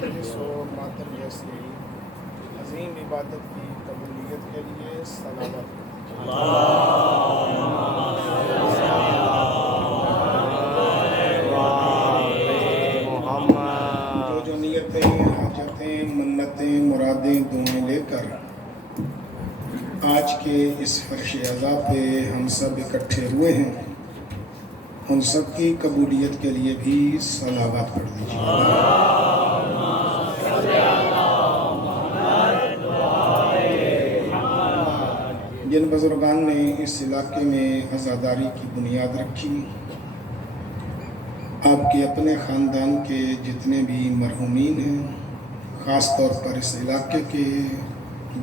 مجلس و ماتم جیسی عظیم عبادت کی قبولیت کے لیے صلوات جو نیتیں، حاجتیں، منتیں، مرادیں، دعائیں لے کر آج کے اس فرش عزا پہ ہم سب اکٹھے ہوئے ہیں، ان سب کی قبولیت کے لیے بھی صلوات پڑھ دیجیے۔ جن بزرگان نے اس علاقے میں عزاداری کی بنیاد رکھی، آپ کے اپنے خاندان کے جتنے بھی مرحومین ہیں، خاص طور پر اس علاقے کے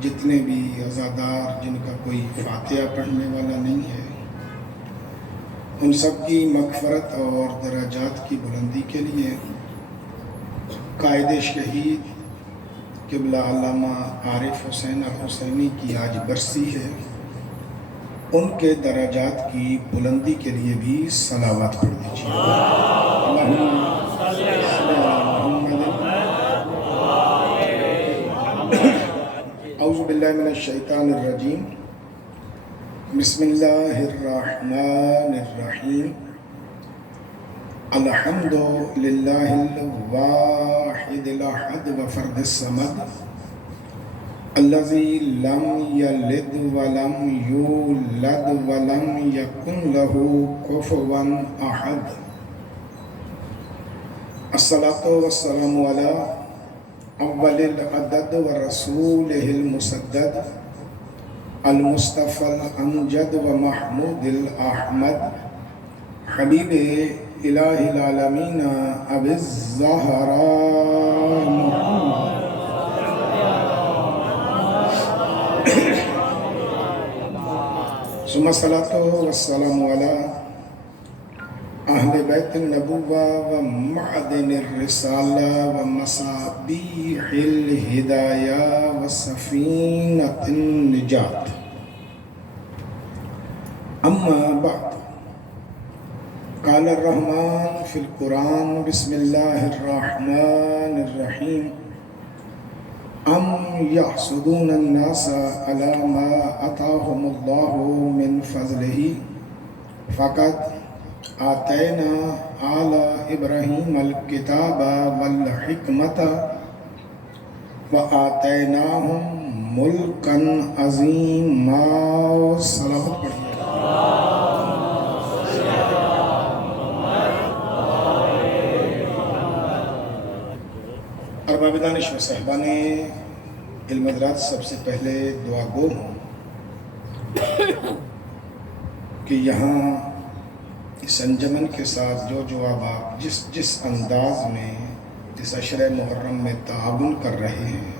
جتنے بھی عزادار جن کا کوئی فاتحہ پڑھنے والا نہیں ہے، ان سب کی مغفرت اور درجات کی بلندی کے لیے قائد شہید قبلہ علامہ عارف حسین الحسینی کی آج برسی ہے، ان کے درجات کی بلندی کے لیے بھی صلوات پڑھ دیجیے۔ اعوذ باللہ من الشیطان الرجیم، بسم اللہ الرحمن الرحیم، الحمد للہ الواحد الاحد وفرد الصمد الذی لم یلد ولم یولد ولم یکن له کفوا احد، الصلاۃ والسلام علی اول العدد ورسولہ المسدد المصطفى الامجد ومحمود الاحمد حبیب الہ العالمین ابی الزہراء ثم الصلاۃ والسلام علی اہل بیت النبوہ ومعدن الرسالہ ومصابیح الہدایہ وسفینۃ النجات، اما بعد، قال الرحمن فی القرآن، بسم اللہ الرحمن الرحیم، ام یحسدون الناس علی ما آتاہم اللہ من فضلہ فقد آتینا آل ابراہیم الکتاب والحکمت وآتیناہم ملکا عظیما۔ صلوات پڑھیے۔ ارباب دانش و صاحبان علم حضرات، سب سے پہلے دعا گو ہوں کہ یہاں اس انجمن کے ساتھ جو اب آپ جس انداز میں اس عشرہ محرم میں تعاون کر رہے ہیں،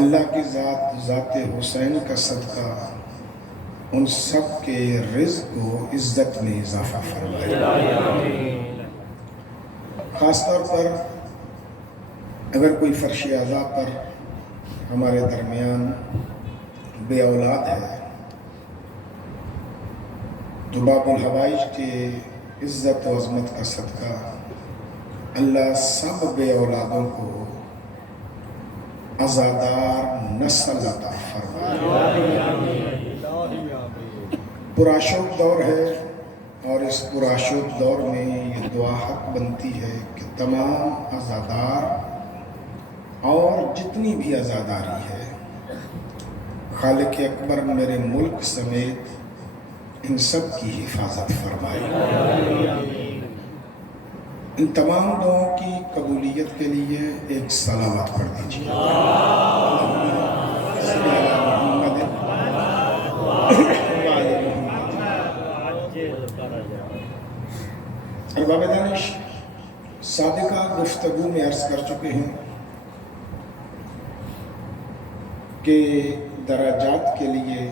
اللہ کی ذات حسین کا صدقہ ان سب کے رزق و عزت میں اضافہ فرمائے۔ خاص طور پر اگر کوئی فرش اعضاء پر ہمارے درمیان بے اولاد ہے تو باب الحوائج کے عزت و عظمت کا صدقہ اللہ سب بے اولادوں کو عزادار نسل عطا فرمائے۔ پرآشوب دور ہے، اور اس پرآشوب دور میں یہ دعا حق بنتی ہے کہ تمام عزادار اور جتنی بھی عزاداری ہے، خالق اکبر میرے ملک سمیت ان سب کی حفاظت فرمائے۔ ان تمام دعاؤں کی قبولیت کے لیے ایک صلوات پڑھ دیجیے۔ ارباب دانش، سابقہ گفتگو میں عرض کر چکے ہیں کہ درجات کے لیے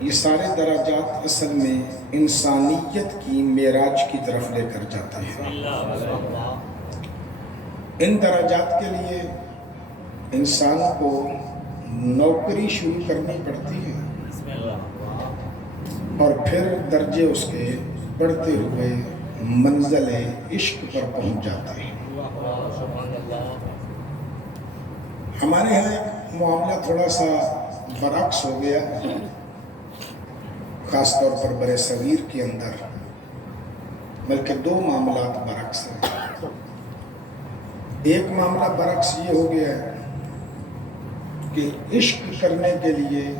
یہ سارے درجات اصل میں انسانیت کی معراج کی طرف لے کر جاتے ہیں۔ ان درجات کے لیے انسان کو نوکری شروع کرنی پڑتی ہے، اور پھر درجے اس کے بڑھتے ہوئے منزل عشق پر پہنچ جاتا ہے۔ ہمارے یہاں ایک معاملہ تھوڑا سا برعکس ہو گیا، خاص طور پر برِ صغیر کے اندر، بلکہ دو معاملات برعکس ہیں۔ ایک معاملہ برعکس یہ ہو گیا ہے کہ عشق کرنے کے لیے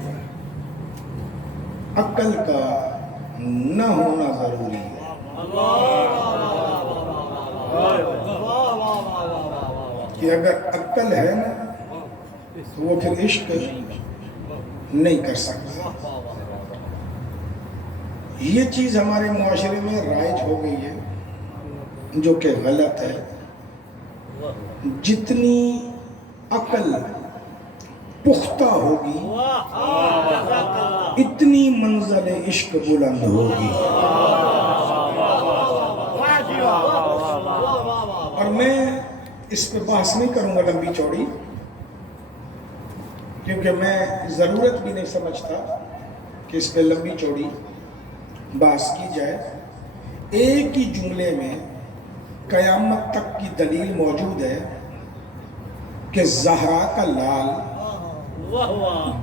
عقل کا نہ ہونا ضروری ہے۔ کہ اگر عقل ہے نا تو وہ پھر عشق نہیں کر سکتا۔ یہ چیز ہمارے معاشرے میں رائج ہو گئی ہے، جو کہ غلط ہے۔ جتنی عقل پختہ ہوگی اتنی منزل عشق بلند ہوگی۔ اور میں اس پہ بحث نہیں کروں گا لمبی چوڑی، کیونکہ میں ضرورت بھی نہیں سمجھتا کہ اس پہ لمبی چوڑی بحث کی جائے۔ ایک ہی جملے میں قیامت تک کی دلیل موجود ہے کہ زہرا کا لال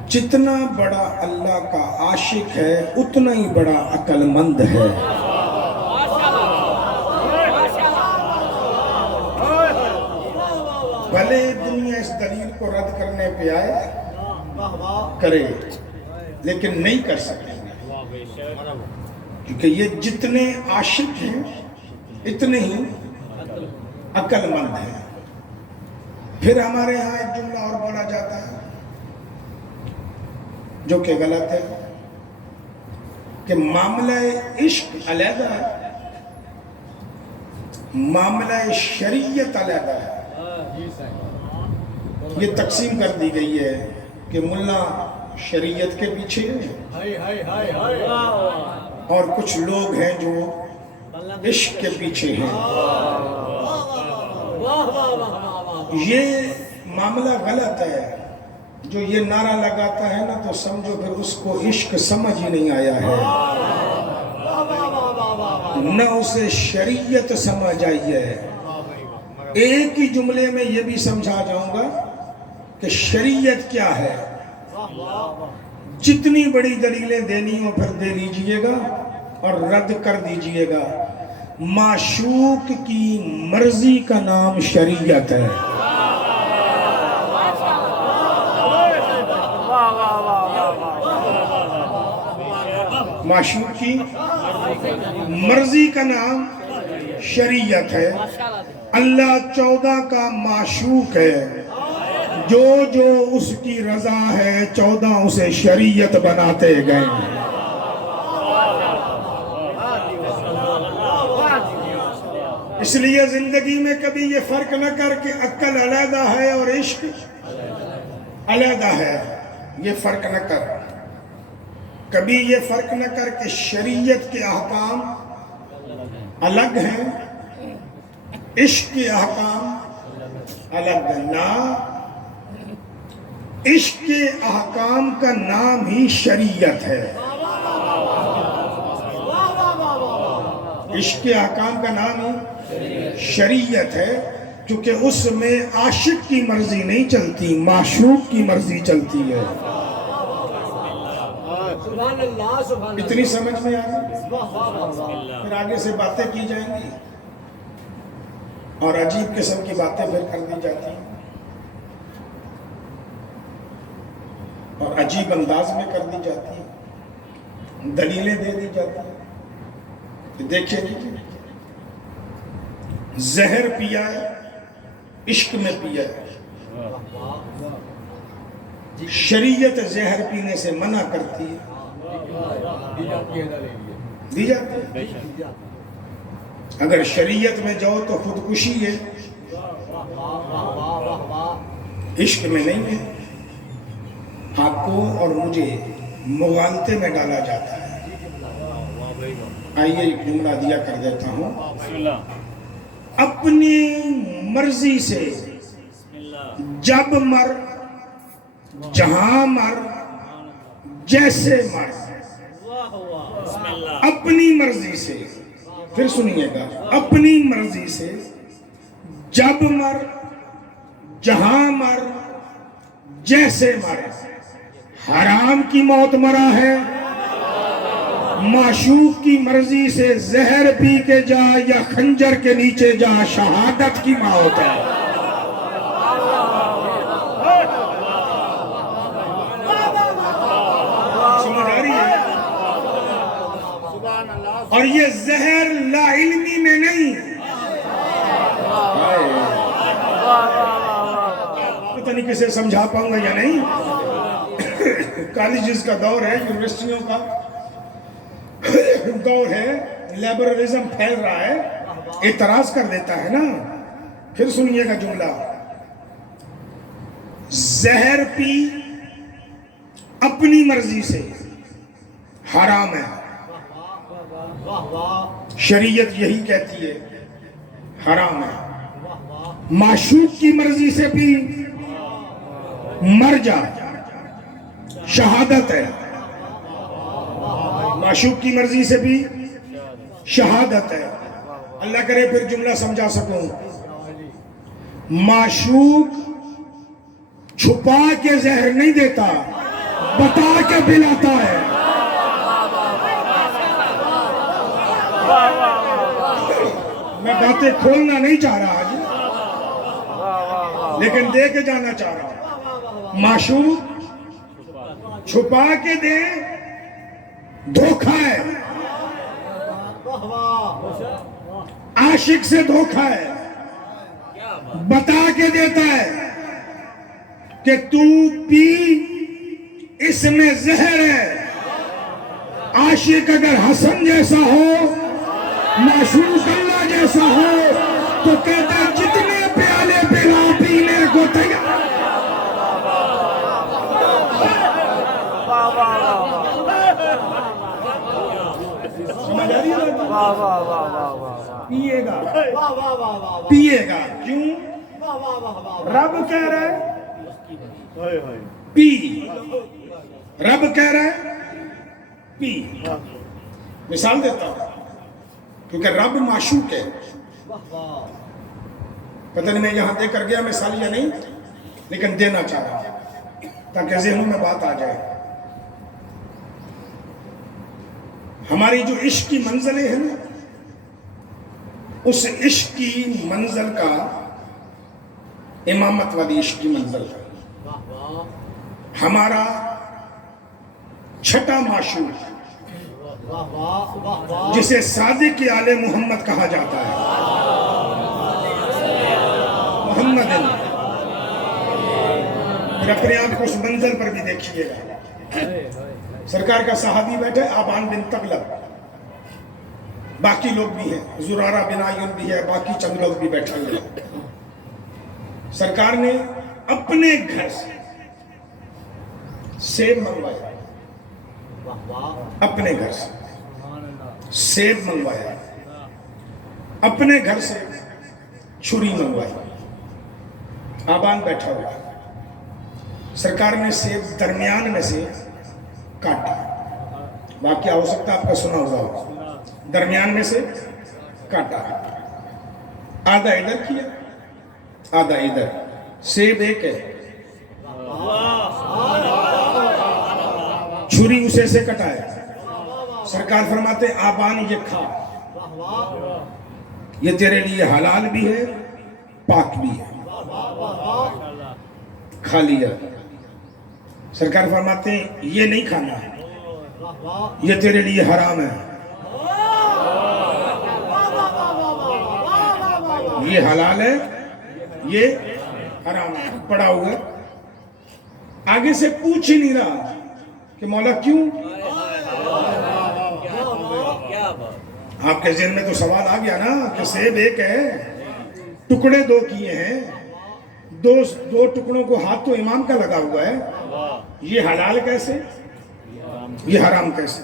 جتنا بڑا اللہ کا عاشق ہے اتنا ہی بڑا عقل مند ہے۔ بھلے دنیا اس دلیل کو رد کرنے پہ آئے کرے، لیکن نہیں کر سکے، کیونکہ یہ جتنے عاشق ہیں اتنے ہی عقل مند ہیں۔ پھر ہمارے یہاں ایک جملہ اور بولا جاتا ہے جو کہ غلط ہے، کہ معاملہ عشق علیحدہ ہے، معاملہ شریعت علیحدہ ہے۔ یہ تقسیم کر دی گئی ہے کہ ملا شریعت کے پیچھے ہیں اور کچھ لوگ ہیں جو عشق کے پیچھے ہیں۔ یہ معاملہ غلط ہے۔ جو یہ نعرہ لگاتا ہے نا تو سمجھو پھر اس کو عشق سمجھ ہی نہیں آیا ہے، نہ اسے شریعت سمجھ آئی ہے۔ ایک ہی جملے میں یہ بھی سمجھا جاؤں گا کہ شریعت کیا ہے۔ جتنی بڑی دلیلیں دینی ہو پھر دے لیجئے گا اور رد کر دیجئے گا۔ معشوق کی مرضی کا نام شریعت ہے۔ معشوق کی مرضی کا نام شریعت ہے۔ اللہ 14 کا معشوق ہے، جو جو اس کی رضا ہے 14 اسے شریعت بناتے گئے۔ اس لیے زندگی میں کبھی یہ فرق نہ کر کہ عقل علیحدہ ہے اور عشق علیحدہ ہے، یہ فرق نہ کر۔ کبھی یہ فرق نہ کر کہ شریعت کے احکام الگ ہیں، عشق کے احکام الگ ہیں۔ نہ، عشق کے احکام کا نام ہی شریعت ہے۔ عشق کے احکام کا نام ہی شریعت ہے، کیونکہ اس میں عاشق کی مرضی نہیں چلتی، معشوق کی مرضی چلتی ہے۔ اتنی سمجھ میں آگئی؟ پھر آگے سے باتیں کی جائیں گی اور عجیب قسم کی باتیں پھر کر دی جاتی ہیں اور عجیب انداز میں کر دی جاتی ہیں، دلیلیں دے دی جاتی ہیں۔ دیکھیں جی، زہر پیا ہے، عشق میں پیا ہے۔ شریعت زہر پینے سے منع کرتی ہے، دی جاتی ہے۔ اگر شریعت میں جاؤ تو خودکشی ہے، عشق میں نہیں ہے۔ آپ کو اور مجھے مغالطے میں ڈالا جاتا ہے۔ آئیے ایک جملہ دیا کر دیتا ہوں۔ اپنی مرضی سے جب مر، جہاں مر، جیسے مر، اپنی مرضی سے پھر سنیے گا، اپنی مرضی سے جب مر، جہاں مر، جیسے مر، حرام کی موت مرا ہے، معشوق کی مرضی سے زہر پی کے جا یا خنجر کے نیچے جا، شہادت کی موت ہے۔ سمجھ آ رہی ہے؟ اور یہ زہر لا علمی میں نہیں، پتہ نہیں کسے سمجھا پاؤں گا یا نہیں۔ کالجز کا دور ہے، یونیورسٹیوں کا دور ہے، لیبرلزم پھیل رہا ہے، اعتراض کر دیتا ہے نا۔ پھر سنیے گا جملہ، زہر پی اپنی مرضی سے حرام ہے، شریعت یہی کہتی ہے حرام ہے۔ معشوق کی مرضی سے بھی مر جا، شہادت ہے۔ معشوق کی مرضی سے بھی شہادت ہے۔ اللہ کرے پھر جملہ سمجھا سکوں۔ معشوق چھپا کے زہر نہیں دیتا، بتا کے پلاتا ہے۔ میں باتیں کھولنا نہیں چاہ رہا آج، لیکن دے کے جانا چاہ رہا ہوں۔ معشوق چھپا کے دے، دھوکہ ہے۔ عاشق سے دھوکہ ہے، بتا کے دیتا ہے کہ تو پی، اس میں زہر ہے۔ عاشق اگر حسن جیسا ہو، معشوق اللہ جیسا ہو، تو کہتا ہے جتنے پیالے پلا پینے کو تیار۔ سمجھ آ رہی ہے؟ پیے گا، پیے گا، کیوں؟ رب کہہ رہا ہے پی، رب کہہ رہا ہے پی۔ مثال دیتا ہوں، کیونکہ رب معشوق ہے۔ پتہ نہیں میں یہاں دے کر گیا مثال یا نہیں، لیکن دینا چاہ رہا ہوں تاکہ ذہنوں میں بات آ جائے۔ ہماری جو عشق کی منزلیں ہیں نا، اس عشق کی منزل کا، امامت والی عشق کی منزل کا، ہمارا چھٹا معشوق جسے صادق آل محمد کہا جاتا ہے، محمد، پھر اپنے آپ کو اس منزل پر بھی دیکھیے گا۔ سرکار کا صحابی بیٹھے آبان بن تغلب، باقی لوگ بھی ہیں، زرارہ بن عیون بھی ہے، باقی چند لوگ بھی بیٹھے ہوئے ہیں۔ سرکار نے اپنے گھر سے سیب منگوایا، اپنے گھر سے سیب منگوایا، اپنے گھر سے چھری منگوائی، آبان بیٹھا ہوا۔ سرکار نے سیب درمیان میں سے کاٹا، واقعہ ہو سکتا ہے آپ کا سنا ہوا، درمیان میں سے کاٹا، آدھا ادھر کیا آدھا ادھر، سیب ایک ہے، چھری اسے سے کٹایا۔ سرکار فرماتے آبان یہ کھا، یہ تیرے لیے حلال بھی ہے پاک بھی ہے، کھا لیا۔ سرکار فرماتے ہیں یہ نہیں کھانا ہے، یہ تیرے لیے حرام ہے، یہ حلال ہے یہ حرام ہے۔ پڑا ہوا آگے سے پوچھ ہی نہیں رہا کہ مولا کیوں؟ آپ کے ذہن میں تو سوال آ گیا نا کہ سیب ایک ہے، ٹکڑے دو کیے ہیں، دو ٹکڑوں کو ہاتھ تو امام کا لگا ہوا ہے، یہ حلال کیسے، یہ حرام کیسے؟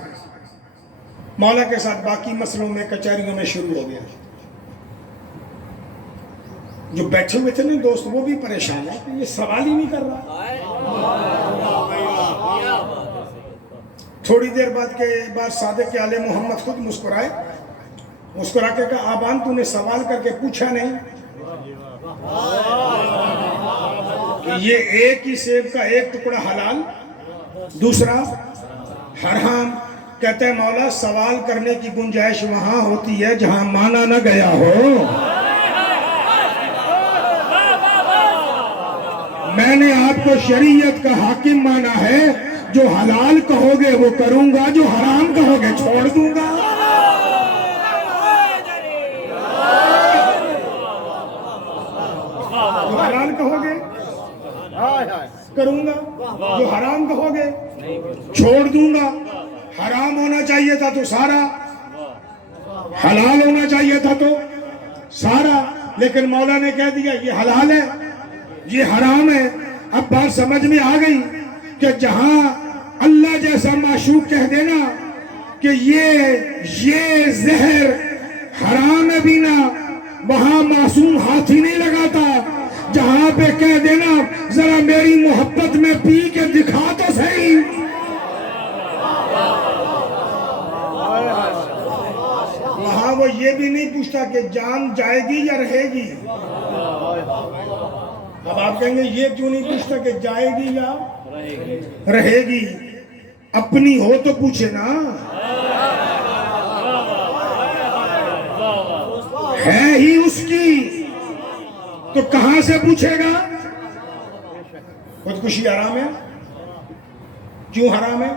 مولا کے ساتھ باقی مسئلوں میں کچہریوں میں شروع ہو گیا۔ جو بیٹھے ہوئے تھے نا دوست وہ بھی پریشان ہے کہ یہ سوال ہی نہیں کر رہا۔ تھوڑی دیر بعد کے بعد صادق آل محمد خود مسکرائے مسکرا کے کہا آبان تو نے سوال کر کے پوچھا نہیں کہ یہ ایک ہی سیب کا ایک ٹکڑا حلال دوسرا حرام؟ کہتے ہیں مولا سوال کرنے کی گنجائش وہاں ہوتی ہے جہاں مانا نہ گیا ہو. میں نے آپ کو شریعت کا حاکم مانا ہے، جو حلال کہو گے وہ کروں گا، جو حرام کہو گے چھوڑ دوں گا. جو حلال کہو گے کروں گا، جو حرام کہو گے چھوڑ دوں گا. حرام ہونا چاہیے تھا تو سارا، حلال ہونا چاہیے تھا تو سارا، لیکن مولا نے کہہ دیا یہ حلال ہے یہ حرام ہے. اب بات سمجھ میں آ گئی کہ جہاں اللہ جیسا معشوق کہہ دینا کہ یہ زہر حرام ہے بینا، وہاں معصوم ہاتھ ہی نہیں لگاتا. جہاں پہ کہہ دینا ذرا میری محبت میں پی کے دکھا تو صحیح، وہاں وہ یہ بھی نہیں پوچھتا کہ جان جائے گی یا رہے گی. اب آپ کہیں گے یہ کیوں نہیں پوچھتا کہ جائے گی یا رہے گی؟ اپنی ہو تو پوچھے نا، ہے ہی اس کی تو کہاں سے پوچھے گا؟ خودکشی حرام ہے. کیوں حرام ہے؟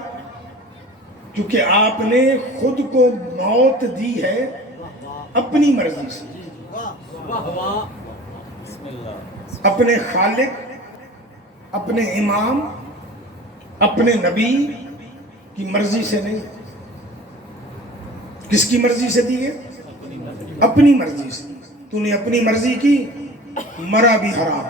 کیونکہ آپ نے خود کو موت دی ہے اپنی مرضی سے، اپنے خالق، اپنے امام، اپنے نبی کی مرضی سے نہیں. کس کی مرضی سے دی ہے؟ اپنی مرضی سے. تو نے اپنی مرضی کی، مرا بھی حرام.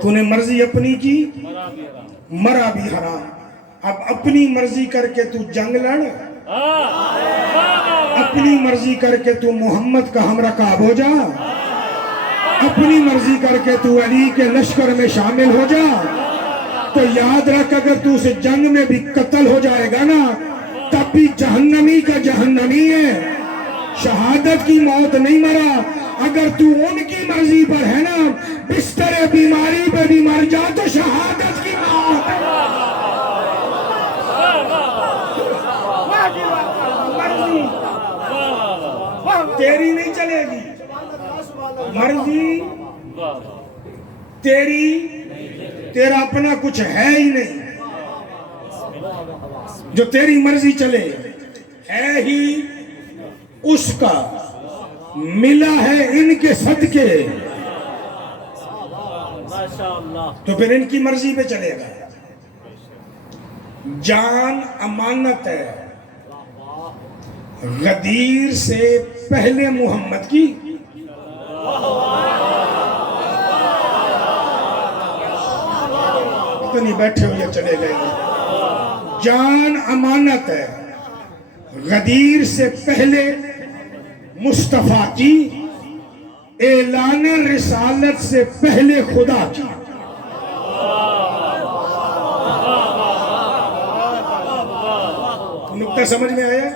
تو نے مرضی اپنی کی، مرا بھی حرام. اب اپنی مرضی کر کے تو جنگ لڑ، اپنی مرضی کر کے تو محمد کا ہم رکاب ہو جا، اپنی مرضی کر کے تو علی کے لشکر میں شامل ہو جا، تو یاد رکھ اگر تو اسے جنگ میں بھی قتل ہو جائے گا نا تب بھی جہنمی کا جہنمی ہے، شہادت کی موت نہیں مرا. اگر تو ان کی مرضی پر ہے نا بستر بیماری پہ بھی مر جا تو شہادت کی موت. تیری نہیں چلے گی مرضی، تیرا اپنا کچھ ہے ہی نہیں جو تیری مرضی چلے، ہے ہی اس کا، ملا ہے ان کے صدقے، تو پھر ان کی مرضی پہ چلے گا. جان امانت ہے، غدیر سے پہلے محمد کی، پتہ نہیں بیٹھے ہوئے چلے گئے. جان امانت ہے، غدیر سے پہلے مصطفیٰ کی، اعلان رسالت سے پہلے خدا کی. نقطہ سمجھ میں آیا؟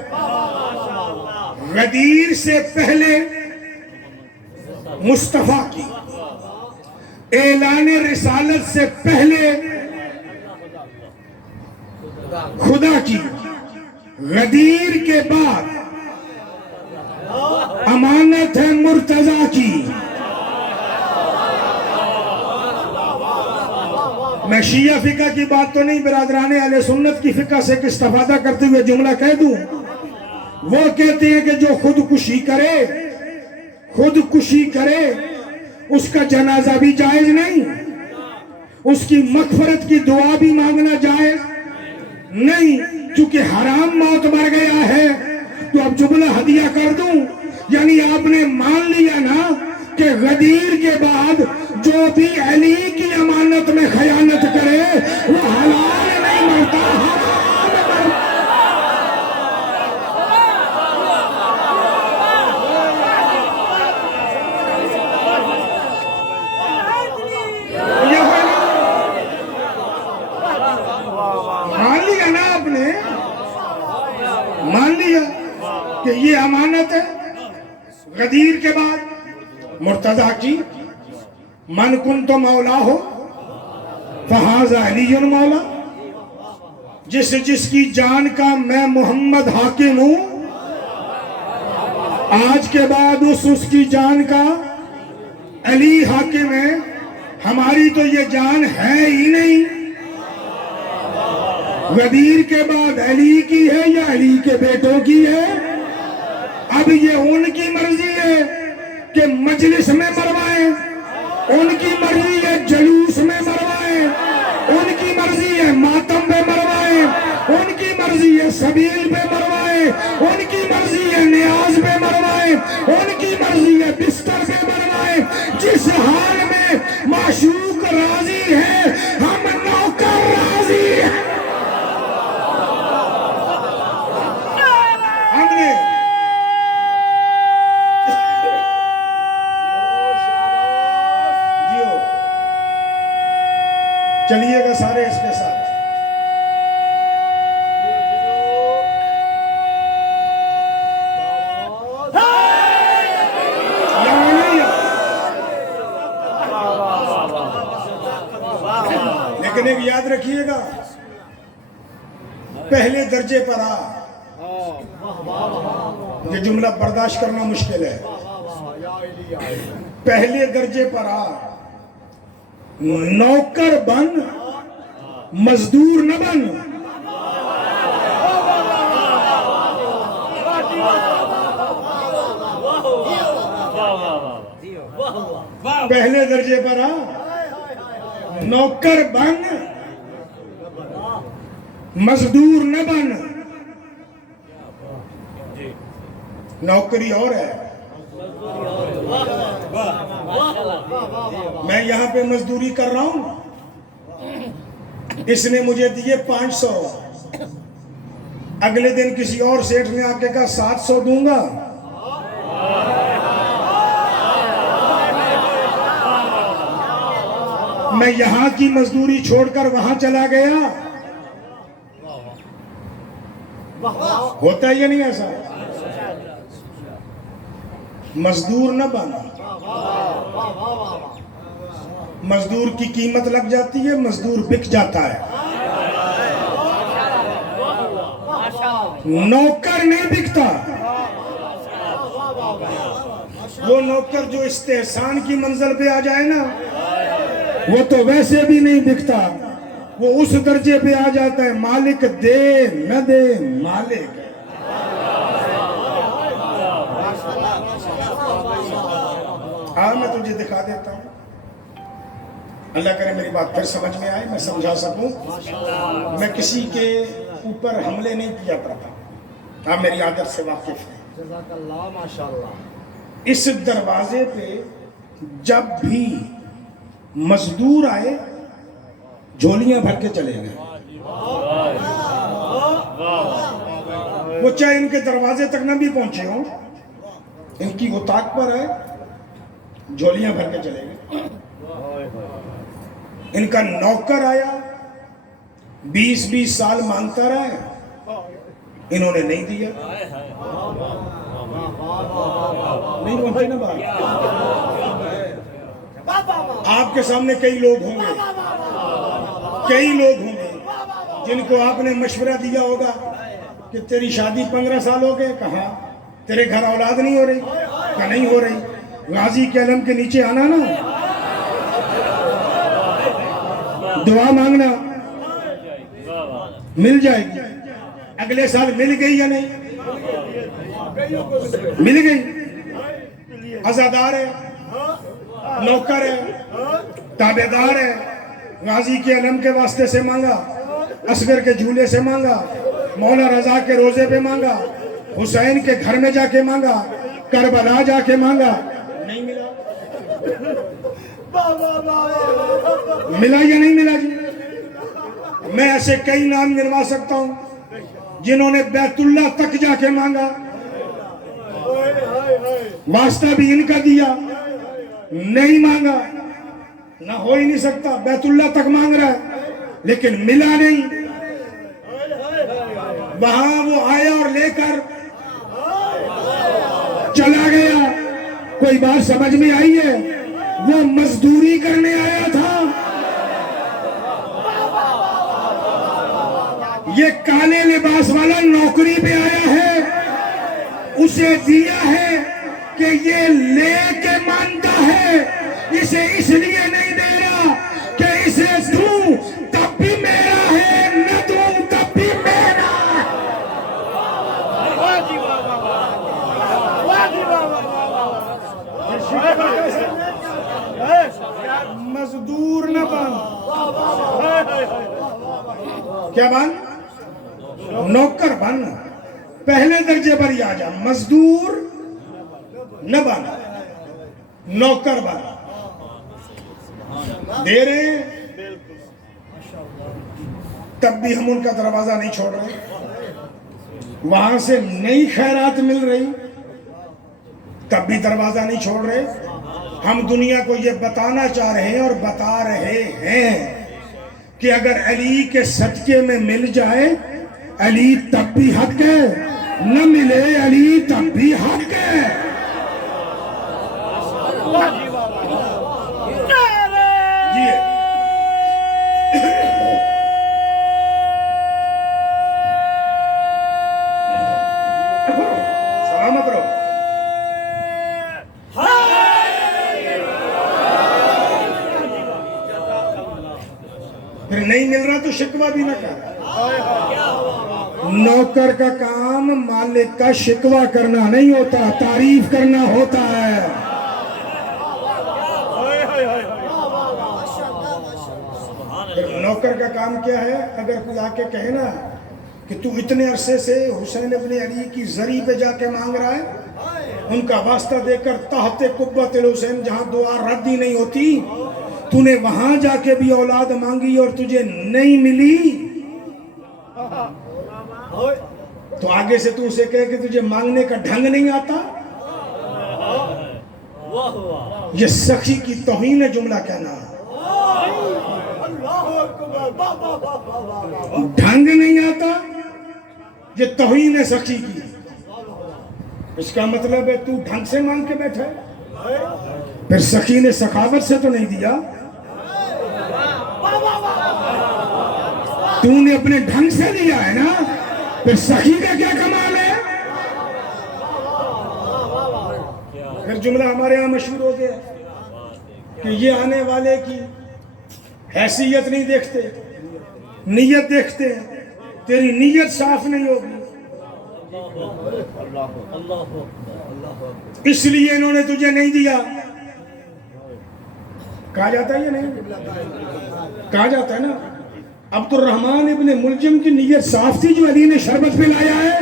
غدیر سے پہلے مصطفیٰ کی، اعلان رسالت سے پہلے خدا کی، غدیر کے بعد امانت ہے مرتضیٰ کی. میں شیعہ فقہ کی بات تو نہیں، برادران اہل سنت کی فقہ سے استفادہ کرتے ہوئے جملہ کہہ دوں. وہ کہتے ہیں کہ جو خودکشی کرے اس کا جنازہ بھی جائز نہیں، اس کی مغفرت کی دعا بھی مانگنا جائز نہیں، کیونکہ حرام موت مر گیا ہے. تو اب جملہ ہدیہ کر دوں، یعنی آپ نے مان لیا نا کہ غدیر کے بعد جو بھی علی کی امانت میں خیانت کرے وہ حلال نہیں مرتا، حرام مرتا. مان لیا نا آپ نے، مان لیا کہ یہ امانت ہے. غدیر کے بعد مرتضیٰ کی من کنت مولا ہو فہذا علی مولا. جس کی جان کا میں محمد حاکم ہوں، آج کے بعد اس کی جان کا علی حاکم ہے. ہماری تو یہ جان ہے ہی نہیں. غدیر کے بعد علی کی ہے یا علی کے بیٹوں کی ہے؟ اب یہ ان کی مرضی ہے کہ مجلس میں مروائیں، ان کی مرضی ہے جلوس میں مروائیں، ان کی مرضی ہے ماتم پہ مروائیں، ان کی مرضی ہے سبیل پہ مروائیں، ان کی مرضی ہے نیاز پہ مروائیں، ان کی مرضی ہے بستر پہ مروائیں. جس حال میں معشوق راضی ہے ہم نوکر راضی ہیں. ہم نے چلیے گا سارے اس کے ساتھ. لیکن ایک یاد رکھیے گا، پہلے درجے پر آ. یہ جملہ برداشت کرنا مشکل ہے. پہلے درجے پر آ، نوکر بن مزدور نہ بن. پہلے درجے پر آ، نوکر بن مزدور نہ بن. نوکری اور ہے، میں یہاں پہ مزدوری کر رہا ہوں، اس نے مجھے دیے 500، اگلے دن کسی اور سیٹھ نے آ کے کہا 700 دوں گا. میں یہاں کی مزدوری چھوڑ کر وہاں چلا گیا. ہوتا ہے یا نہیں ایسا؟ مزدور نہ بن. مزدور کی قیمت لگ جاتی ہے، مزدور بک جاتا ہے. نوکر نہیں بکتا. وہ نوکر جو استحسان کی منزل پہ آ جائے نا، وہ تو ویسے بھی نہیں بکتا. وہ اس درجے پہ آ جاتا ہے مالک دے نہ دے مالک. ہاں میں تجھے دکھا دیتا ہوں، اللہ کرے میری بات پھر سمجھ میں آئے، میں سمجھا سکوں. میں کسی کے اوپر حملے نہیں کیا کرتا، آپ میری عادت سے واقف ہیں. جزاک اللہ، ماشاءاللہ. اس دروازے پہ جب بھی مزدور آئے جھولیاں بھر کے چلے گئے. وہ چاہے ان کے دروازے تک نہ بھی پہنچے ہوں، ان کی اتاق پر ہے، جھولیاں بھر کے چلے گئے. ان کا نوکر آیا 20 سال مانگتا رہا، انہوں نے نہیں دیا. نہیں پہنچے نا بات. آپ کے سامنے کئی لوگ ہوں گے جن کو آپ نے مشورہ دیا ہوگا کہ تیری شادی 15 سال ہو گئے، کہا تیرے گھر اولاد نہیں ہو رہی، کہ نہیں ہو رہی. غازی کے علم کے نیچے آنا نا، دعا مانگنا، مل جائے گی. اگلے سال مل گئی یا نہیں؟ مل گئی. عزادار ہے، نوکر ہے، تابعدار ہے. غازی کے علم کے واسطے سے مانگا، اصغر کے جھولے سے مانگا، مولا رضا کے روزے پہ مانگا، حسین کے گھر میں جا کے مانگا، کربلا جا کے مانگا، نہیں ملا. ملا یا نہیں ملا جی؟ میں ایسے کئی نام گنوا سکتا ہوں جنہوں نے بیت اللہ تک جا کے مانگا، واسطہ بھی ان کا دیا، نہیں مانگا. نہ ہو ہی نہیں سکتا. بیت اللہ تک مانگ رہا ہے لیکن ملا نہیں. وہاں وہ آیا اور لے چلا گیا. کوئی بات سمجھ میں آئی ہے؟ وہ مزدوری کرنے آیا تھا. یہ کالے لباس والا نوکری پہ آیا ہے. اسے دیا ہے کہ یہ لے کے مانتا ہے. اسے اس لیے نہیں دے رہا کہ اسے دوں تب بھی میرا ہے، نہ دوں تب بھی میرا. مزدور نہ بن. کیا بن؟ نوکر بن. پہلے درجے پر ہی آ جا. مزدور نہ بن، نوکر بن. دے رہے ہیں تب بھی ہم ان کا دروازہ نہیں چھوڑ رہے. وہاں سے نئی خیرات مل رہی تب بھی دروازہ نہیں چھوڑ رہے. ہم دنیا کو یہ بتانا چاہ رہے ہیں اور بتا رہے ہیں کہ اگر علی کے صدقے میں مل جائے علی تب بھی حق ہے، نہ ملے علی تب بھی حق ہے. سلامت رہو. پھر نہیں مل رہا تو شکوہ بھی نہ کر. نوکر کا کام مالک کا شکوہ کرنا نہیں ہوتا، تعریف کرنا ہوتا ہے. نوکر کا کام کیا ہے؟ اگر کوئی آ کے کہے نا کہ تو اتنے عرصے سے حسین ابن علی کی زری پہ جا کے مانگ رہا ہے، ان کا واسطہ دے کر تحت قبۃ الحسین جہاں دعا رد ہی نہیں ہوتی تو نے وہاں جا کے بھی اولاد مانگی اور تجھے نہیں ملی، تو آگے سے تو اسے کہے کہ تجھے مانگنے کا ڈھنگ نہیں آتا. یہ سخی کی توہین ہے جملہ کہنا. ڈھنگ نہیں آتا، یہ توہین ہے سخی کی. اس کا مطلب ہے تو ڈھنگ سے مانگ کے بیٹھا ہے. پھر سخی نے سخاوت سے تو نہیں دیا، تو نے اپنے ڈھنگ سے دیا ہے نا. پھر سخی کا کیا کمال ہے؟ پھر جملہ ہمارے ہاں مشہور ہو گیا کہ یہ آنے والے کی حیثیت نہیں دیکھتے، نیت دیکھتے ہیں. تیری نیت صاف نہیں ہوگی اس لیے انہوں نے تجھے نہیں دیا. کہا جاتا ہے یا نہیں؟ کہا جاتا ہے نا. عبد الرحمن ابن ملجم کی نیت صاف تھی جو علی نے شربت پلایا ہے.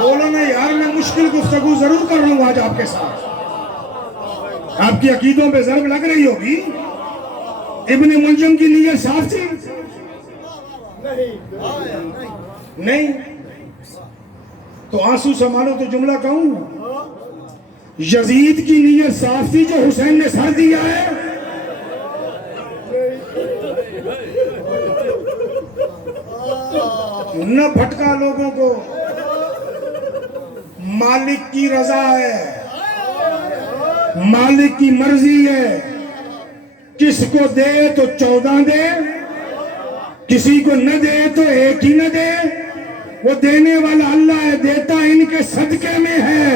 بولو نا یار، میں مشکل گفتگو ضرور کر رہا ہوں آج آپ کے ساتھ. آپ کی عقیدوں پہ ضرب لگ رہی ہوگی. ابن ملجم کی نیت صاف تھی؟ نہیں. تو آنسو سنبھالو تو جملہ کہوں. یزید کی نیت صاف تھی جو حسین نے سر دیا ہے. نہ بھٹکا لوگوں کو. مالک کی رضا ہے، مالک کی مرضی ہے. کس کو دے تو 14 دے، کسی کو نہ دے تو ایک ہی نہ دے. وہ دینے والا اللہ ہے، دیتا ان کے صدقے میں ہے.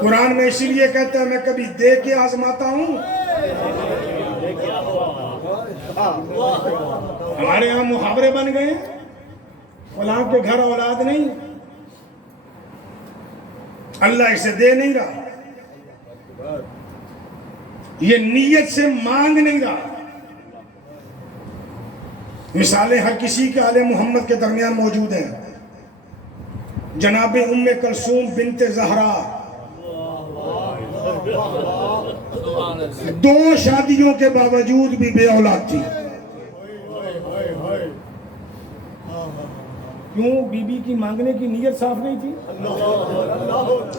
قرآن میں اسی لیے کہتا ہے میں کبھی دے کے آزماتا ہوں. ہمارے یہاں محاورے بن گئے، فلاں کے گھر اولاد نہیں، اللہ اسے دے نہیں رہا. یہ نیت سے مانگ نہیں رہا. مثالیں ہر کسی کے آل محمد کے درمیان موجود ہیں. جناب ام کلثوم بنت زہرا 2 شادیوں کے باوجود بھی بے اولاد تھی. کیوں؟ بی بی کی مانگنے کی نیت صاف نہیں تھی.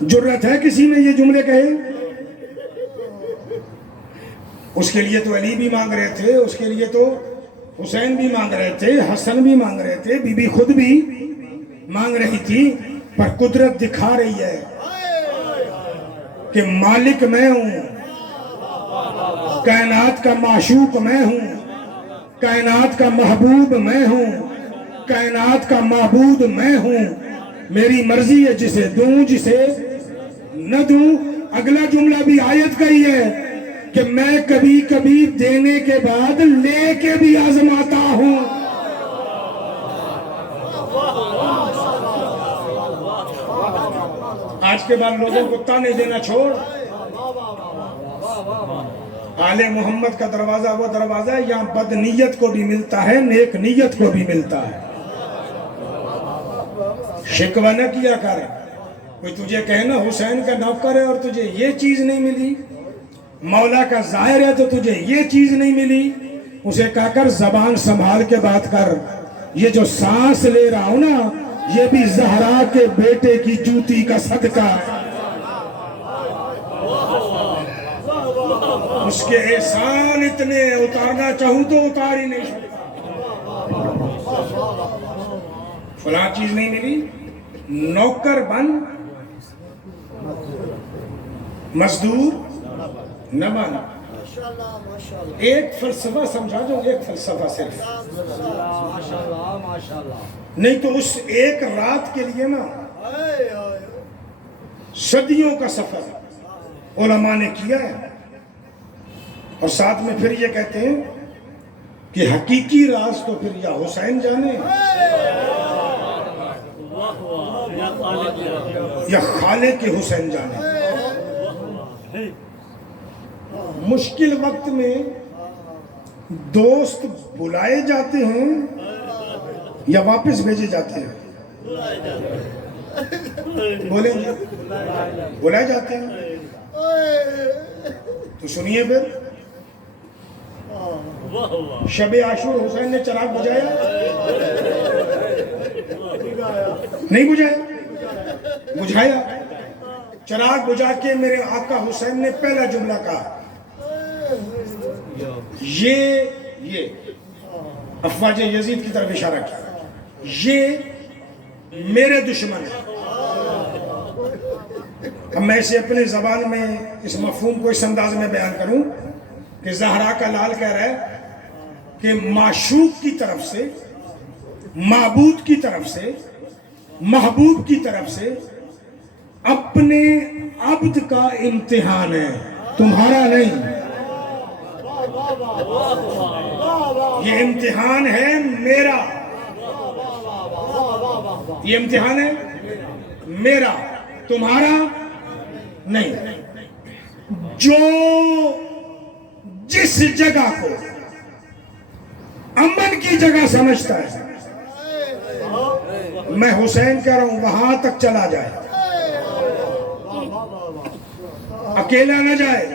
جرت ہے کسی میں یہ جملے کہے؟ اس کے لیے تو علی بھی مانگ رہے تھے، اس کے لیے تو حسین بھی مانگ رہے تھے، حسن بھی مانگ رہے تھے، بی بی خود بھی مانگ رہی تھی، پر قدرت دکھا رہی ہے کہ مالک میں ہوں، کائنات کا معشوق میں ہوں، کائنات کا محبوب میں ہوں، کائنات کا معبود میں ہوں، میری مرضی ہے جسے دوں جسے نہ دوں۔ اگلا جملہ بھی آیت کا ہی ہے کہ میں کبھی کبھی دینے کے بعد لے کے بھی آزماتا ہوں۔ آج کے بعد لوگوں کو تانے دینا چھوڑ۔ آل محمد کا دروازہ وہ دروازہ ہے یہاں بد نیت کو بھی ملتا ہے، نیک نیت کو بھی ملتا ہے۔ شکوہ نہ کیا کر، کوئی تجھے کہنا حسین کا نوکر ہے اور تجھے یہ چیز نہیں ملی، مولا کا ظاہر ہے تو تجھے یہ چیز نہیں ملی، اسے کہا کر زبان سنبھال کے بات کر، یہ جو سانس لے رہا ہوں نا یہ بھی زہرا کے بیٹے کی جوتی کا صدقہ ہے، اس کے احسان اتنے اتارنا چاہوں تو اتار ہی نہیں سکتا۔ فلاں چیز نہیں ملی، نوکر بن، مزدور نہ بن۔ ایک فلسفہ سمجھا دو، ایک فلسفہ صرف، نہیں تو اس ایک رات کے لیے نا صدیوں کا سفر علماء نے کیا ہے، اور ساتھ میں پھر یہ کہتے ہیں کہ حقیقی راز تو پھر یا حسین جانے یا خالق حسین جانے۔ مشکل وقت میں دوست بلائے جاتے ہیں یا واپس بھیجے جاتے ہیں؟ بولیں گے بلائے جاتے ہیں، تو سنیے پھر شب عاشور حسین نے چراغ بجھایا نہیں بجھایا؟ بجھایا۔ چراغ بجھا کے میرے آقا حسین نے پہلا جملہ کہا، یہ افواج یزید کی طرف اشارہ کیا، یہ میرے دشمن ہے۔ اب میں اسے اپنے زبان میں اس مفہوم کو اس انداز میں بیان کروں کہ زہرا کا لال کہہ رہا ہے کہ معشوق کی طرف سے، معبود کی طرف سے، محبوب کی طرف سے اپنے عبد کا امتحان ہے، تمہارا نہیں۔ یہ امتحان ہے میرا، یہ امتحان ہے میرا، تمہارا نہیں۔ جو جس جگہ کو امن کی جگہ سمجھتا ہے، میں حسین کہہ رہا ہوں وہاں تک چلا جائے، اکیلا نہ جائے۔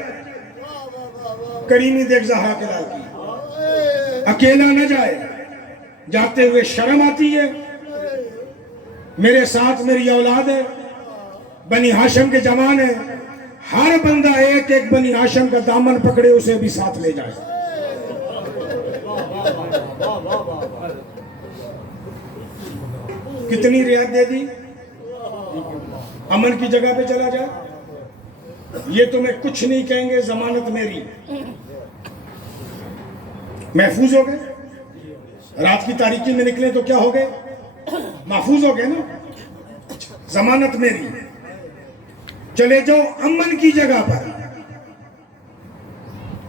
کریمی دیکھ زہرا کے لال کی، اکیلا نہ جائے، جاتے ہوئے شرم آتی ہے، میرے ساتھ میری اولاد ہے، بنی ہاشم کے جوان ہیں، ہر بندہ ایک ایک بنی ہاشم کا دامن پکڑے اسے بھی ساتھ لے جائے۔ کتنی رعایت دے دی، امن کی جگہ پہ چلا جائے، یہ تمہیں کچھ نہیں کہیں گے، ضمانت میری، محفوظ ہو گئے۔ رات کی تاریکی میں نکلے تو کیا ہو گئے؟ محفوظ ہو گئے نا، ضمانت میری، چلے جاؤ امن کی جگہ پر۔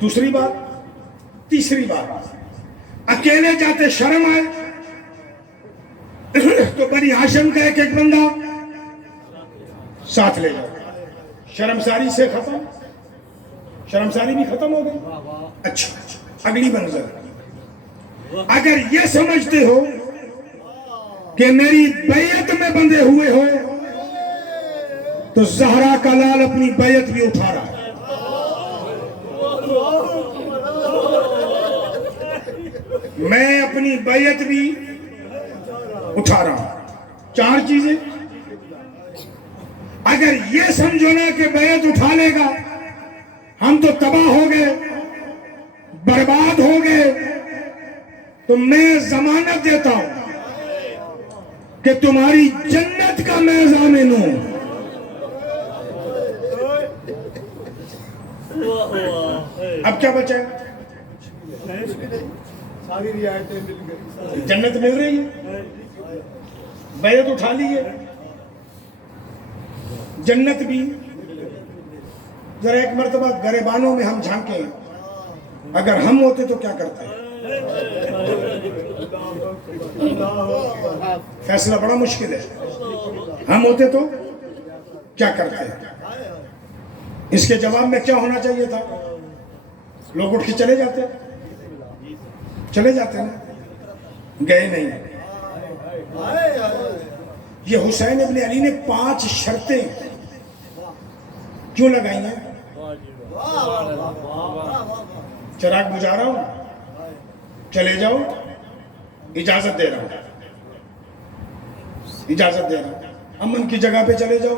دوسری بات، تیسری بات، اکیلے جاتے شرم آئے تو بنی ہاشم کا ایک ایک بندہ ساتھ لے جاؤ، شرمساری سے ختم، شرمساری بھی ختم ہو گئی۔ اچھا، اگلی منظر، اگر یہ سمجھتے ہو کہ میری بیعت میں بندھے ہوئے ہو تو زہرا کا لال اپنی بیعت بھی اٹھا رہا ہے۔ میں اپنی بیعت بھی اٹھا رہا ہوں۔ چار چیزیں، اگر یہ سمجھو نا کہ بیعت اٹھا لے گا ہم تو تباہ ہو گئے، برباد ہو گئے، تو میں ضمانت دیتا ہوں کہ تمہاری جنت کا میں ضامن ہوں. اب کیا بچا ہے؟ جنت مل رہی ہے، بیعت اٹھا لی ہے، جنت بھی. ذرا ایک مرتبہ گریبانوں میں ہم جھانکیں، اگر ہم ہوتے تو کیا کرتے؟ فیصلہ بڑا مشکل ہے. ہم ہوتے تو کیا کرتے؟ اس کے جواب میں کیا ہونا چاہیے تھا؟ لوگ اٹھ کے چلے جاتے نا، گئے نہیں. یہ حسین ابن علی نے 5 شرطیں کیوں لگائی ہیں؟ چراغ بجھا رہا ہوں، چلے جاؤ، اجازت دے رہا ہوں، امن کی جگہ پہ چلے جاؤ،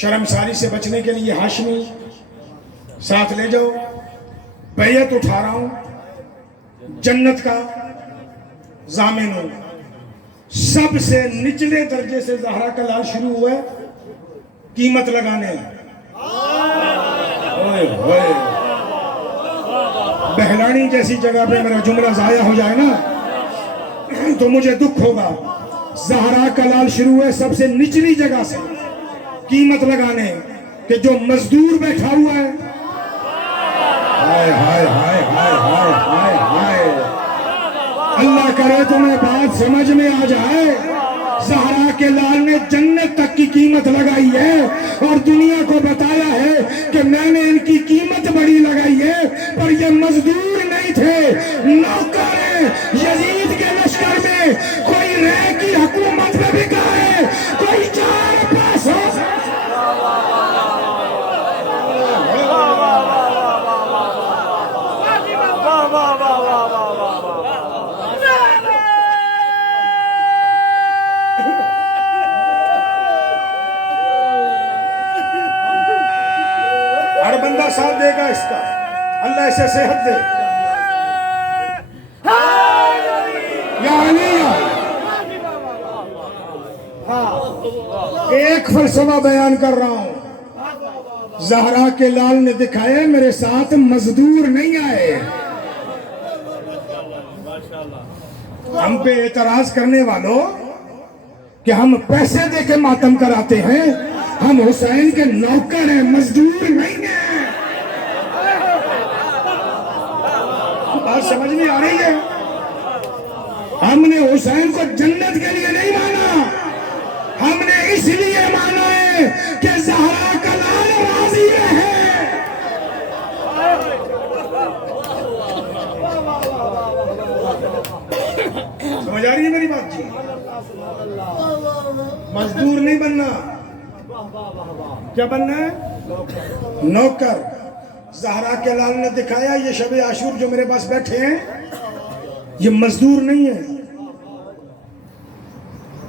شرمساری سے بچنے کے لیے ہاشمی ساتھ لے جاؤ، بیعت اٹھا رہا ہوں، جنت کا ضامن ہوں. سب سے نچلے درجے سے زہرا کا لال شروع ہوا ہے قیمت لگانے. بہلانی جیسی جگہ پہ میرا جملہ ضائع ہو جائے نا تو مجھے دکھ ہوگا. زہرا کا لال شروع ہے سب سے نچلی جگہ سے قیمت لگانے کہ جو مزدور بیٹھا ہوا ہے. ہائے ہائے ہائے ہائے ہائے ہائے ہائے، اللہ کرے تمہیں بات سمجھ میں آ جائے. زہرا کے لال نے جنت تک کی قیمت لگائی ہے اور دنیا کو بتایا ہے کہ میں نے ان کی قیمت بڑی لگائی ہے، پر یہ مزدور نہیں تھے، نوکر ہیں. یزید کے لشکر میں کوئی رے کی حکومت میں بکا ہے، کوئی چار پاس ہو. ہر بندہ ساتھ دے گا اس کا، اللہ اسے صحت دے. یا علی، ایک فلسفہ بیان کر رہا ہوں. زہرا کے لال نے دکھایا میرے ساتھ مزدور نہیں آئے. ہم پہ اعتراض کرنے والوں کہ ہم پیسے دے کے ماتم کراتے ہیں، ہم حسین کے نوکر ہیں، مزدور نہیں ہیں. بات سمجھ میں آ رہی ہے؟ ہم نے حسین کو جنت کے لیے نہیں مانا، ہم نے اس لیے مانا ہے کہ زہرا کا لال راضی رہے. سمجھ آ رہی ہے میری بات جی؟ مزدور نہیں بننا، کیا بننا ہے؟ نوکر. زہرا کے لال نے دکھایا یہ شب عاشور جو میرے پاس بیٹھے ہیں یہ مزدور نہیں ہے،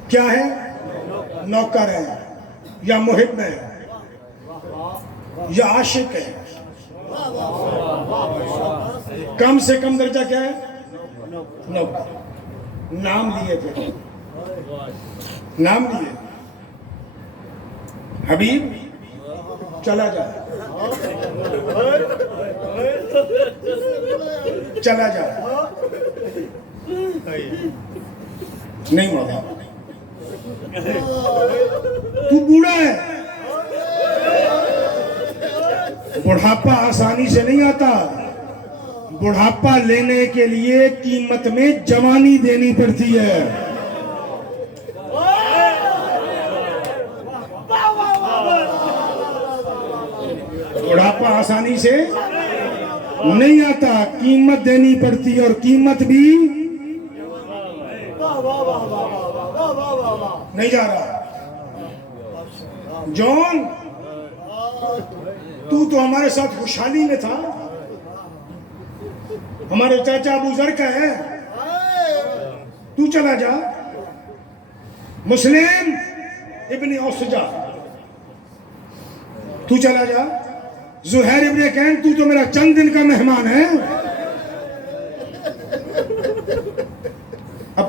کیا ہے؟ نوکر ہے، یا محب ہے، یا عاشق ہے. کم سے کم درجہ کیا ہے؟ نوکر. نام لیے تھے، نام لیے، حبیب چلا جا، چلا جا. نہیں ہوتا، تو بوڑھا ہے. بڑھاپا آسانی سے نہیں آتا، بڑھاپا لینے کے لیے قیمت میں جوانی دینی پڑتی ہے. بڑھاپا آسانی سے نہیں آتا، قیمت دینی پڑتی ہے، اور قیمت بھی نہیں جا رہا. جون تو ہمارے ساتھ خوشحالی میں تھا، ہمارے چاچا ابو ذر کا ہے، تو چلا جا. مسلم ابن اوسجا تو چلا جا. زہیر ابن کین تو میرا چند دن کا مہمان ہے.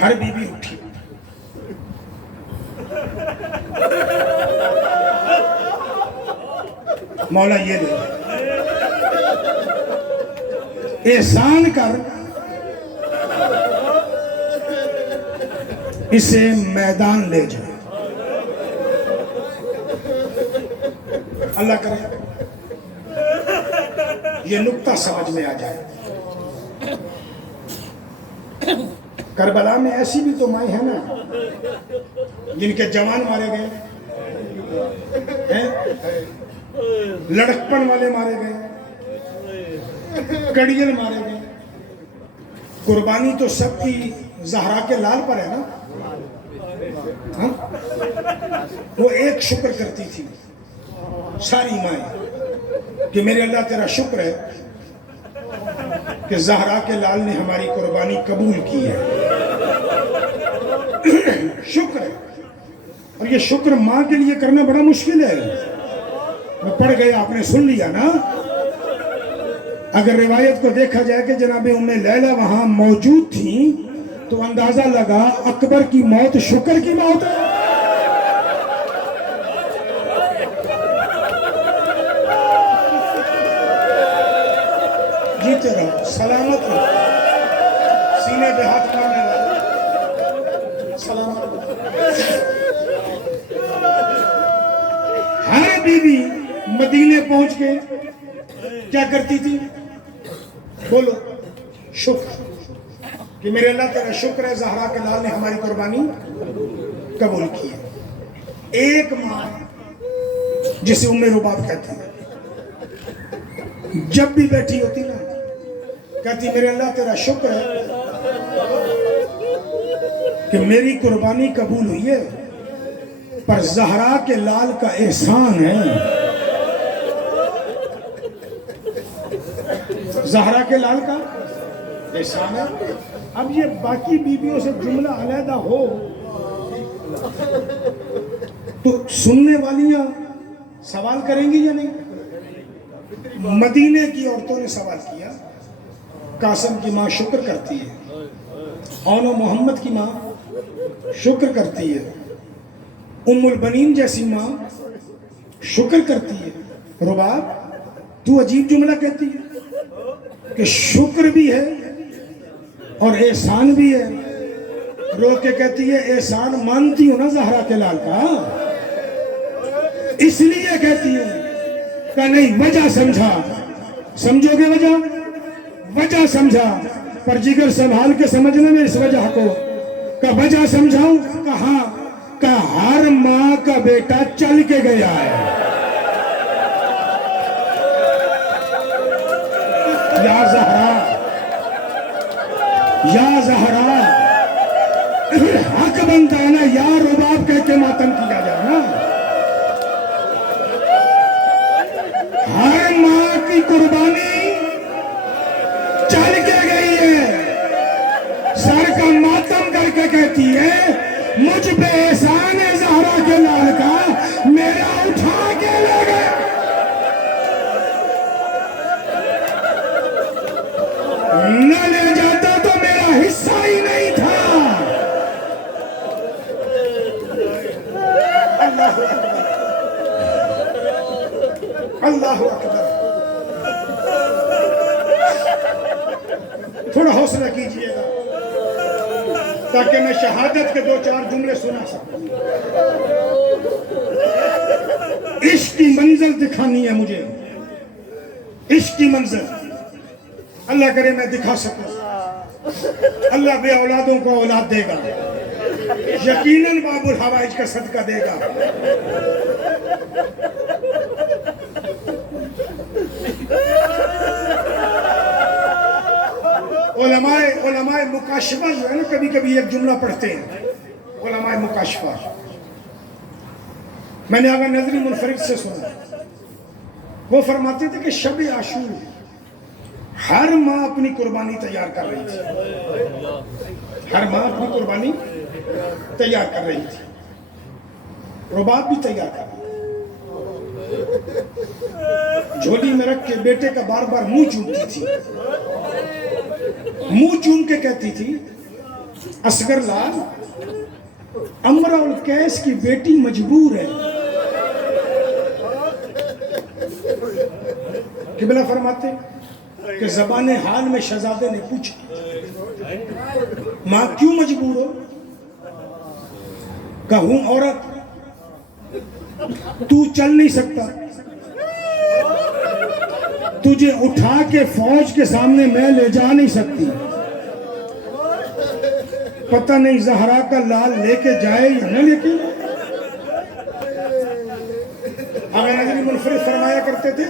ہر بیوی اٹھی، مولا یہ دے، احسان کر، اسے میدان لے جا۔ اللہ کرے یہ نقطہ سمجھ میں آ جائے۔ کربلا میں ایسی بھی تو مائیں ہیں نا جن کے جوان مارے گئے ہیں، لڑکپن والے مارے گئے، کڑیل مارے گئے۔ قربانی تو سب کی زہرا کے لال پر ہے نا۔ ہاں؟ وہ ایک شکر کرتی تھی ساری مائیں کہ میرے اللہ تیرا شکر ہے کہ زہرا کے لال نے ہماری قربانی قبول کی ہے۔ شکر ہے، اور یہ شکر ماں کے لیے کرنا بڑا مشکل ہے۔ میں پڑھ گیا، آپ نے سن لیا نا۔ اگر روایت کو دیکھا جائے کہ جناب ام لیلہ وہاں موجود تھیں تو اندازہ لگا اکبر کی موت شکر کی موت ہے۔ جیتے رہو، سلامت رہو، سینے پہ ہاتھ مارنے لگا، سلامت رہو۔ ہر بیوی مدینے پہنچ کے کیا کرتی تھی؟ بولو، شکر کہ میرے اللہ تیرا شکر ہے زہرا کے لال نے ہماری قربانی قبول کی ہے۔ ایک ماں جسے ام رباب کہتے ہیں، جب بھی بیٹھی ہوتی نا کہتی میرے اللہ تیرا شکر ہے کہ میری قربانی قبول ہوئی ہے، پر زہرا کے لال کا احسان ہے، زہرا کے لال کا احسان ہے۔ اب یہ باقی بیویوں سے جملہ علیحدہ ہو تو سننے والیاں سوال کریں گی یا نہیں؟ مدینے کی عورتوں نے سوال کیا۔ قاسم کی ماں شکر کرتی ہے، اون و محمد کی ماں شکر کرتی ہے، ام البنین جیسی ماں شکر کرتی ہے۔ رباب تو عجیب جملہ کہتی ہے کہ شکر بھی ہے اور احسان بھی ہے۔ رو کے کہتی ہے احسان مانتی ہوں نا زہرا کے لال کا، اس لیے کہتی ہوں کہ نہیں وجہ سمجھا، سمجھو گے وجہ؟ وجہ سمجھا، پر جگر سنبھال کے سمجھنا میں اس وجہ کو کہ وجہ سمجھاؤں کہاں کہ ہر ماں کا بیٹا چل کے گیا ہے۔ یا زہرا، یا زہرا، حق بنتا ہے نا یا رباب کہہ کے ماتم کیا جائے نا۔ ہر ماں کی قربانی چل کے گئی ہے، سر کا ماتم کر کے کہتی ہے مجھ پہ احسان ہے زہرا کے لال کا، میرا اٹھا کے لے گئے۔ نہ لے جاتا تو میرا حصہ ہی نہیں تھا۔ اللہ اکبر۔ تھوڑا حوصلہ کیجئے گا تاکہ میں شہادت کے دو چار جملے سنا سکوں۔ عشق کی منزل دکھانی ہے مجھے، عشق کی منزل۔ اللہ کرے میں دکھا سکوں۔ اللہ بے اولادوں کو اولاد دے گا، یقیناً باب الحوائج کا صدقہ دے گا۔ علماء مکاشفہ جو ہے نا کبھی کبھی ایک جملہ پڑھتے ہیں، علماء مکاشفہ۔ میں نے آغا نظری منفرد سے سنا، وہ فرماتے تھے کہ شب عاشور ہر ماں اپنی قربانی تیار کر رہی تھی، ہر ماں اپنی قربانی تیار کر رہی تھی، رباب بھی تیار کر رہی تھی، جھولی میں رکھ کے بیٹے کا بار بار منہ چومتی تھی، منہ چوم کے کہتی تھی اصغر لال امرا القیس کی بیٹی مجبور ہے. قبلہ فرماتے کہ زبان حال میں شہزادے نے پوچھا ماں کیوں مجبور ہو؟ کہا ہوں عورت، تو چل نہیں سکتا، تجھے اٹھا کے فوج کے سامنے میں لے جا نہیں سکتی، پتہ نہیں زہرا کا لال لے کے جائے یا نہ لے کے. آقا نظری منفرد فرمایا کرتے تھے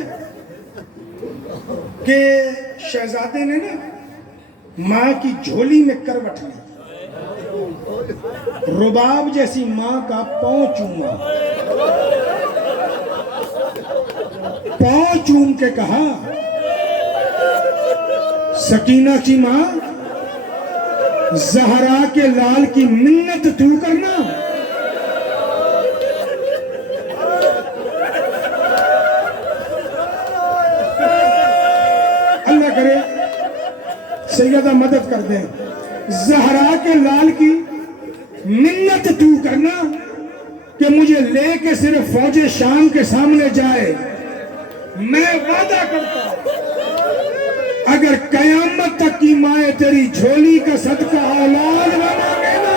کہ شہزادے نے نا ماں کی جھولی میں کروٹ لی، رباب جیسی ماں کا پاؤں چوما، پاؤں چوم کے کہا سکینہ کی ماں زہرا کے لال کی منت تو کرنا. اللہ کرے سیدہ مدد کر دیں. زہرا کے لال کی منت تو کرنا کہ مجھے لے کے صرف فوج شام کے سامنے جائے. میں وعدہ کرتا ہوں اگر قیامت تک کی مائیں تیری جھولی کا صدقہ اولاد نہ مانگے نا،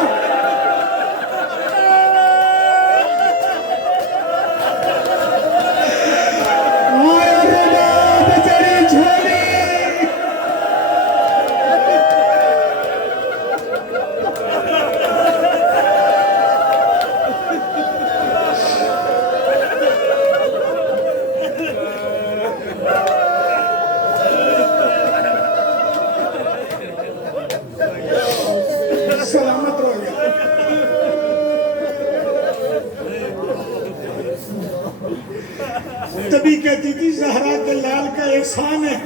تیری جھولی سلامت رہو گیا. تبھی کہتی تھی زہرا کے لال کا احسان ہے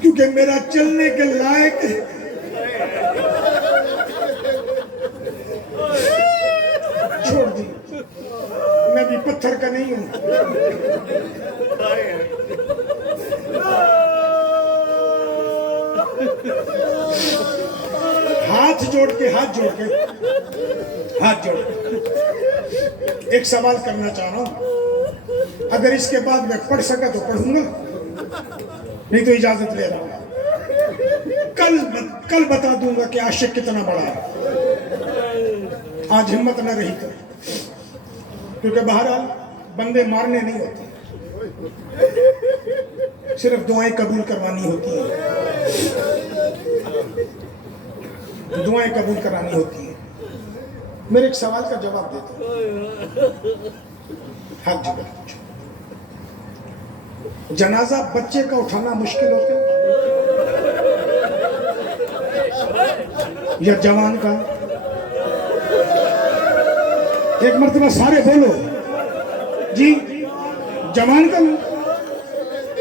کیونکہ میرا چلنے کے لائق ہے. چھوڑ دی، میں بھی پتھر کا نہیں ہوں. ہاتھ جوڑ کے ایک سوال کرنا چاہ رہا ہوں. اگر اس کے بعد میں پڑھ سکا تو پڑھوں گا، نہیں تو اجازت لے رہا ہوں. کل بتا دوں گا کہ عاشق کتنا بڑا ہے. آج ہمت نہ رہی تو، کیونکہ بہرحال بندے مارنے نہیں ہوتے، صرف دعائیں قبول کروانی ہوتی ہیں. دعائیں قبول کرانی ہوتی ہیں. میرے ایک سوال کا جواب دیتا ہوں. ہاتھ جگہ پوچھو، جنازہ بچے کا اٹھانا مشکل ہوتا ہے یا جوان کا؟ ایک مرتبہ سارے بولو جی. جوان کا؟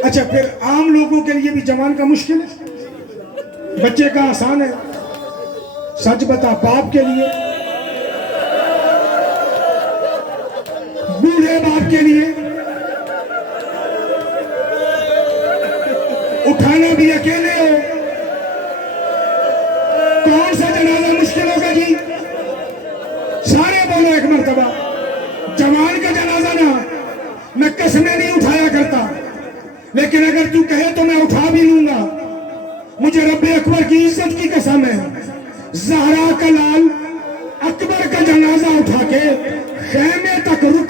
اچھا پھر عام لوگوں کے لیے بھی جوان کا مشکل ہے، بچے کا آسان ہے. سچ بتا، باپ کے لیے، بوڑھے باپ کے لیے اٹھانا بھی اکیلے ہو، کون سا جنازہ مشکل ہوگا جی؟ سارے بولو ایک مرتبہ. جوان کا جنازہ نا میں قسمیں نہیں اٹھایا کرتا، لیکن اگر تو کہے تو میں اٹھا بھی لوں گا. مجھے رب اکبر کی عزت کی قسم ہے، زہرا کا لال اکبر کا جنازہ اٹھا کے خیمے تک رک